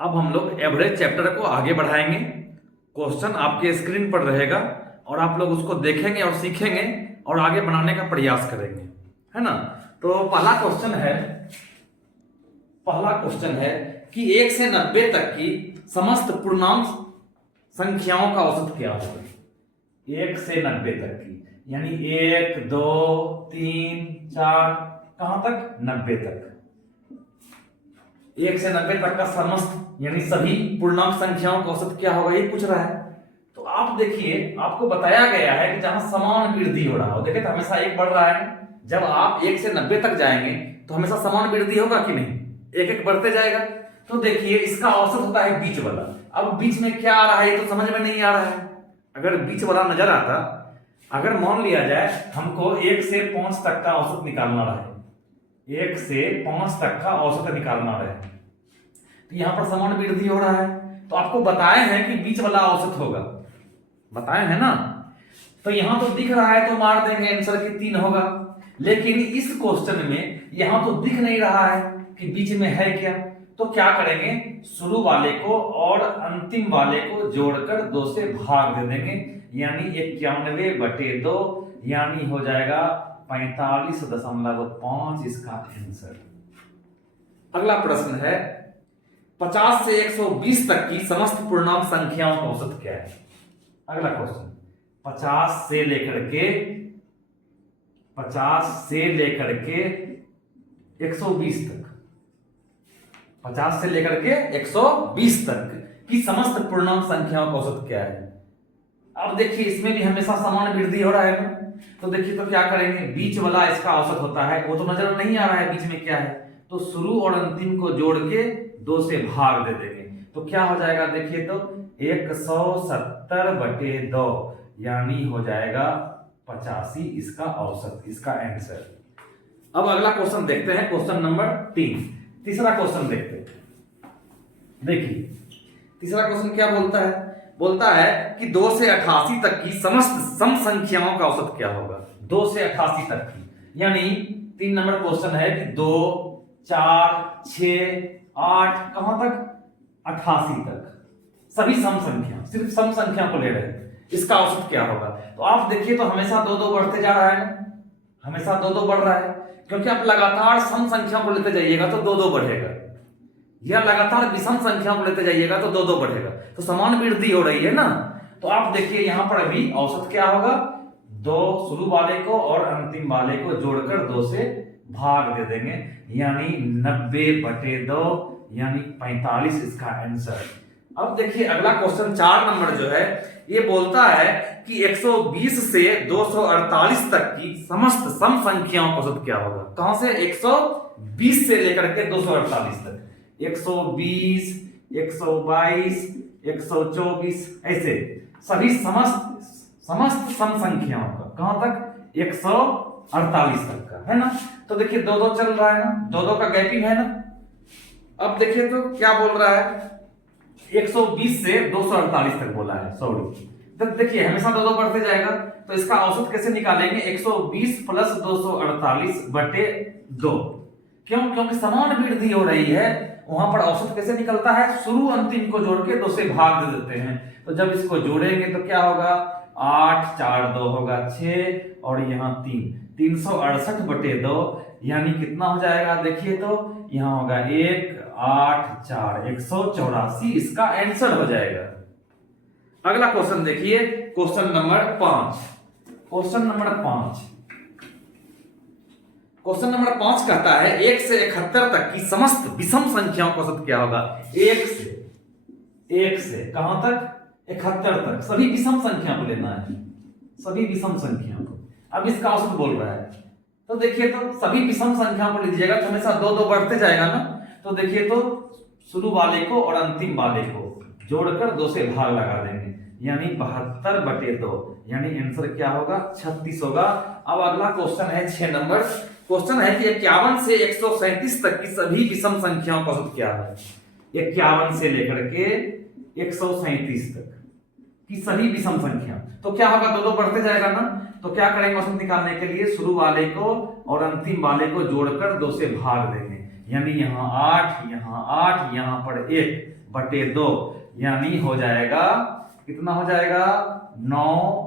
अब हम लोग एवरेज चैप्टर को आगे बढ़ाएंगे। क्वेश्चन आपके स्क्रीन पर रहेगा और आप लोग उसको देखेंगे और सीखेंगे और आगे बनाने का प्रयास करेंगे, है ना। तो पहला क्वेश्चन है कि 1 से 90 तक की समस्त पूर्णांक संख्याओं का औसत क्या होगा। 1 से 90 तक की यानी 1 2 3 4 कहां तक, 90 तक। 1 से 90 तक का समस्त यानी सभी पूर्णांक संख्याओं का औसत क्या होगा, ये पूछ रहा है। तो आप देखिए, आपको बताया गया है कि जहां समान वृद्धि हो रहा हो, देखिए तो हमेशा एक बढ़ रहा है। जब आप 1 से 90 तक जाएंगे तो हमेशा समान वृद्धि होगा कि नहीं, एक एक बढ़ते जाएगा। तो देखिए इसका औसत होता है बीच वाला। अब बीच में क्या आ रहा है ये तो समझ में नहीं आ रहा है। अगर बीच वाला नजर आता, अगर मान लिया जाए हमको 1 से 5 तक का औसत निकालना रहे, 1 से 5 तक का औसत निकालना रहे, तो यहां पर समान वृद्धि हो रहा है। तो आपको बताए हैं कि बीच वाला औसत होगा, बताए हैं ना। तो यहां तो दिख रहा है तो मार देंगे आंसर की 3 होगा। लेकिन इस क्वेश्चन में यहां तो दिख नहीं रहा है कि बीच में है क्या। तो क्या करेंगे, शुरू वाले को और अंतिम वाले को जोड़कर 2 से भाग दे देंगे, यानी 91/2 यानी हो जाएगा 45.5 इसका आंसर। अगला प्रश्न है 50 से 120 तक की समस्त पूर्णांक संख्याओं का औसत क्या है। अगला क्वेश्चन 50 से लेकर के 120 तक, 50 से लेकर के 120 तक की समस्त पूर्णांक संख्याओं का औसत क्या है। अब देखिए इसमें भी हमेशा समान वृद्धि हो रहा है ना। तो देखिए तो क्या करेंगे, बीच वाला इसका औसत होता है, वो तो नजर नहीं आ रहा है बीच में क्या है। तो शुरू और अंतिम को जोड़ के 2 से भाग दे देंगे, तो क्या हो जाएगा, देखिए तो 170/2 यानी हो जाएगा 85 इसका औसत, इसका आंसर। अब अगला क्वेश्चन देखते हैं, क्वेश्चन नंबर 3। तीसरा क्वेश्चन देखते हैं। देखिए तीसरा क्वेश्चन क्या बोलता है, बोलता है कि 2 से 88 तक की समस्त सम संख्याओं का औसत क्या होगा। 2 से 88 तक की यानी 3 नंबर क्वेश्चन है कि 2 4 6 8 कहां तक, 88 तक सभी सम संख्या, सिर्फ सम संख्या को ले रहे हैं, इसका औसत क्या होगा। तो आप देखिए तो हमेशा 2 बढ़ते जा रहा है ना, हमेशा 2 बढ़ रहा है, क्योंकि आप लगातार सम संख्या को लेते जाइएगा तो 2 बढ़ेगा, या लगातार विषम संख्या को लेते जाइएगा तो 2 बढ़ेगा, तो समान वृद्धि हो रही है ना। तो आप देखिए यहां पर अभी औसत क्या होगा, 2 शुरू वाले को और अंतिम वाले को जोड़कर 2 से भाग दे देंगे, यानी 90/2 यानी 45 इसका आंसर। अब देखिए अगला क्वेश्चन 4 नंबर जो है ये बोलता है कि 120 से 248 तक की समस्त सम संख्याओं का औसत क्या होगा। कहां से, 120 से लेकर के 248 तक, 120 122 124 ऐसे सभी समस्त सम संख्याओं का कहां तक, 148 तक का, है ना। तो देखिए 2 चल रहा है ना, 2 का गैपिंग है ना। अब देखिए तो क्या बोल रहा है, 120 से 248 तक बोला है, सॉरी। तो देखिए हमेशा 2 बढ़ते जाएगा, तो इसका औसत कैसे निकालेंगे, 120 प्लस 248/2। क्यों, क्योंकि समान वृद्धि हो रही है, वहां पर औसत कैसे निकलता है, शुरू अंतिम को जोड़ के 2 से भाग दे देते हैं। तो जब इसको जोड़ेंगे तो क्या होगा, 8 4 2 होगा 6 और यहाँ 3, 368/2 यानी कितना हो जाएगा, देखिए तो यहाँ होगा 1 8 4 184 इसका आंसर हो जाएगा। अगला क्वेश्चन देखिए, क्वेश्चन नंबर 5। क्वेश्चन नंबर 5 कहता है 1 से 71 तक की समस्त विषम संख्याओं का औसत क्या होगा। 1 से कहां तक, 71 तक सभी विषम संख्या को लेना है, सभी विषम संख्या को। अब इसका औसत बोल रहा है, तो देखिए तो सभी विषम संख्या को लीजिएगा तो हमेशा 2 बढ़ते जाएगा ना। तो देखिए तो शुरू वाले को और अंतिम वाले को जोड़कर 2 से भाग लगा देंगे, यानी 72/2 यानी आंसर क्या होगा, 36 होगा। अब अगला क्वेश्चन है 6 नंबर। क्वेश्चन है कि 51 से 137 तक की सभी विषम संख्याओं का औसत क्या है। 51 से लेकर के 137 तक की सभी विषम संख्या, तो क्या होगा, 2 बढ़ते जाएगा ना। तो क्या करेंगे औसत निकालने के लिए, शुरू वाले को और अंतिम वाले को जोड़कर 2 से भाग देंगे, यानी यहाँ 8 यहाँ 8 यहाँ पर 1 बटे 2 यानी हो जाएगा कितना हो जाएगा 9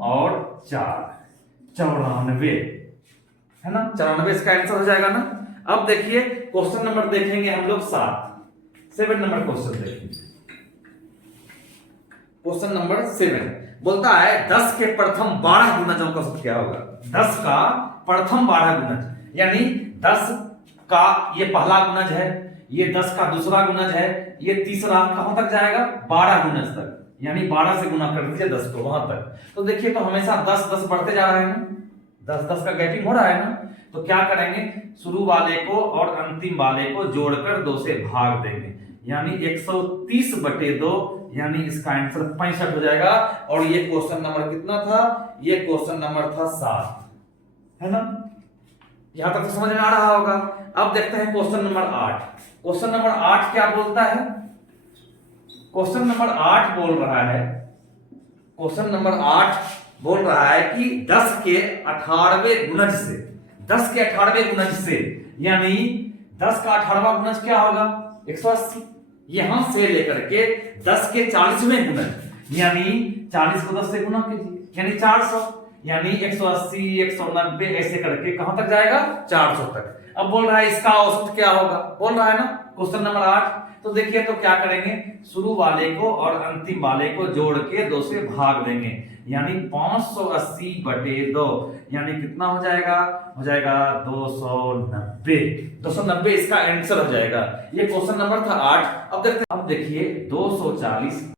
और 4 94 है ना। 94 इसका आंसर हो जाएगा ना। अब देखिए क्वेश्चन नंबर देखेंगे हम लोग 7 नंबर क्वेश्चन देखेंगे। क्वेश्चन नंबर 7 बोलता है 10 के प्रथम 12 गुणजों का औसत क्या होगा। 10 का प्रथम 12 गुणज यानी 10 का ये पहला गुणज है, ये 10 का दूसरा गुणज है, ये तीसरा कहां तक जाएगा 12 गुणज तक, यानी 12 से गुना कर दीजिए 10 को वहां तक। तो देखिए तो हमेशा 10 10 बढ़ते जा रहा है ना, 10 10 का गैपिंग हो रहा है ना। तो क्या करेंगे शुरू वाले को और अंतिम वाले को जोड़कर 2 से भाग देंगे, यानी 130 बटे 2 यानी इसका आंसर 65 हो जाएगा। और ये क्वेश्चन नंबर कितना था, ये क्वेश्चन नंबर था 7 है ना। यहां तक तो समझ में आ रहा होगा। अब देखते हैं क्वेश्चन नंबर 8। क्वेश्चन नंबर 8 क्या बोलता है। क्वेश्चन नंबर 8 बोल रहा है, क्वेश्चन नंबर 8 बोल रहा है कि 10 के 18वें गुणज से, 10 के 18वें गुणज से यानी 10 का 18वां गुणज क्या होगा 180, यहां से लेकर के 10 के 40वें गुणज यानी 40 को 10 से गुना कीजिए यानी 400, यानी 180 190 ऐसे करके कहां तक जाएगा 400 तक। अब बोल रहा है इसका औसत क्या होगा, बोल रहा है ना क्वेश्चन नंबर 8। तो देखिए तो क्या करेंगे शुरू वाले को और अंतिम वाले को जोड़ के 2 से भाग देंगे, यानी 580 बटे 2 यानी कितना हो जाएगा 290। 290 इसका आंसर हो जाएगा। ये क्वेश्चन नंबर था 8। अब देखते, अब देखिए 240